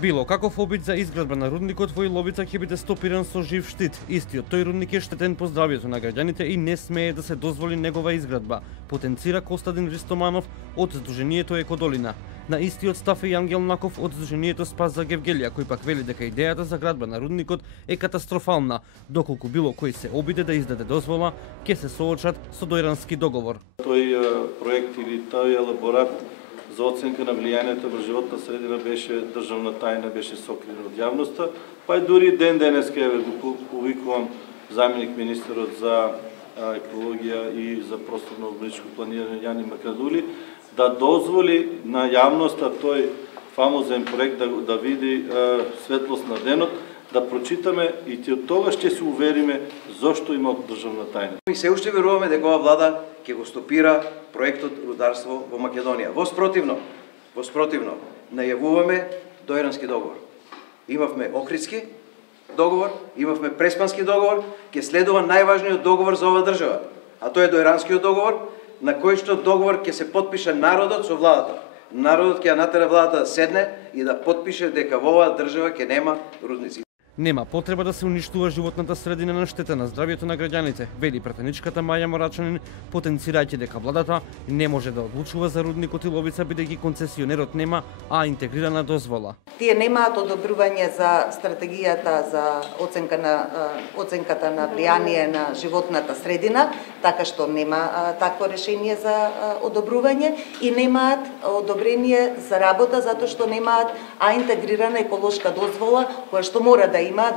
Било каков обид за изградба на рудникот во Иловица ќе биде стопиран со жив штит. Истиот тој рудник е штетен по здравјето на граѓаните и не смее да се дозволи негова изградба, потенцира Костадин Ристоманов од Сдруженијето Екодолина. На истиот став е Ангел Наков од Сдруженијето Спас за Гевгелија, кој пак вели дека идејата за градба на рудникот е катастрофална, доколку било кој се обиде да издаде дозвола, ќе се соочат со дојрански договор. Тој проект или тој елаборат за оценка на влијанието врз животна средина беше државна тајна, беше сокриен од јавноста, па и дури ден денеска го повикувам заменик министерот за екологија и за просторно урбаничко планирање Јани Макадули да дозволи на јавноста тој фамозен проект да види светлост на денот, да прочитаме и од тогаш ќе се увериме зошто има државна тајна. И се уште веруваме дека ова влада ќе го стопира проектот рударство во Македонија. Воспротивно, најавуваме дојрански договор. Имавме Охридски договор, имавме Преспански договор, ќе следува најважниот договор за ова држава, а тоа е дојранскиот договор, на кој што договор ќе се потпише народот со владата. Народот ќе ја натера владата да седне и да потпише дека во оваа држава ќе нема рудници. Нема потреба да се уништува животната средина на штета на здравјето на граѓаните, вели пратеничката Маја Морачанин, потенцирајќи дека владата не може да одлучува за рудникот Иловица бидејќи концесионерот нема, а интегрирана дозвола. Тие немаат одобрување за стратегијата за оценката на влијание на животната средина, така што нема такво решение за одобрување и немаат одобрение за работа затоа што немаат интегрирана еколошка дозвола која што мора да имаат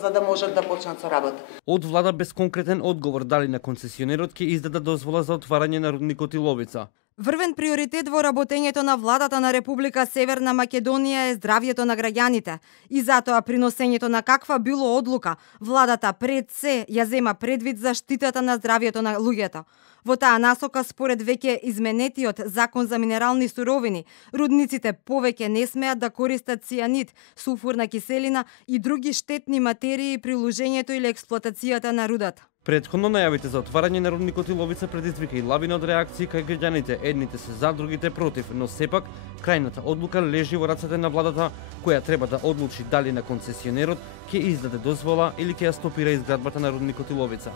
за да можат да почнат со работа. Од влада без конкретен одговор дали на концесионерот ќе издаде дозвола за отварање на рудникот Иловица. Врвен приоритет во работењето на владата на Република Северна Македонија е здравјето на граѓаните. И затоа приносењето на каква било одлука, владата пред се ја зема предвид заштитата на здравјето на луѓето. Во таа насока, според веќе изменетиот закон за минерални суровини, рудниците повеќе не смеат да користат цијанид, сулфурна киселина и други штетни материи при лужењето или експлоатацијата на рудата. Предходно најавите за отварање на рудникот Иловица предизвика и лавина од реакции кај граѓаните, едните се за, другите против, но сепак крајната одлука лежи во рацете на владата, која треба да одлучи дали на концесионерот ќе издаде дозвола или ќе ја стопира изградбата на рудникот Иловица.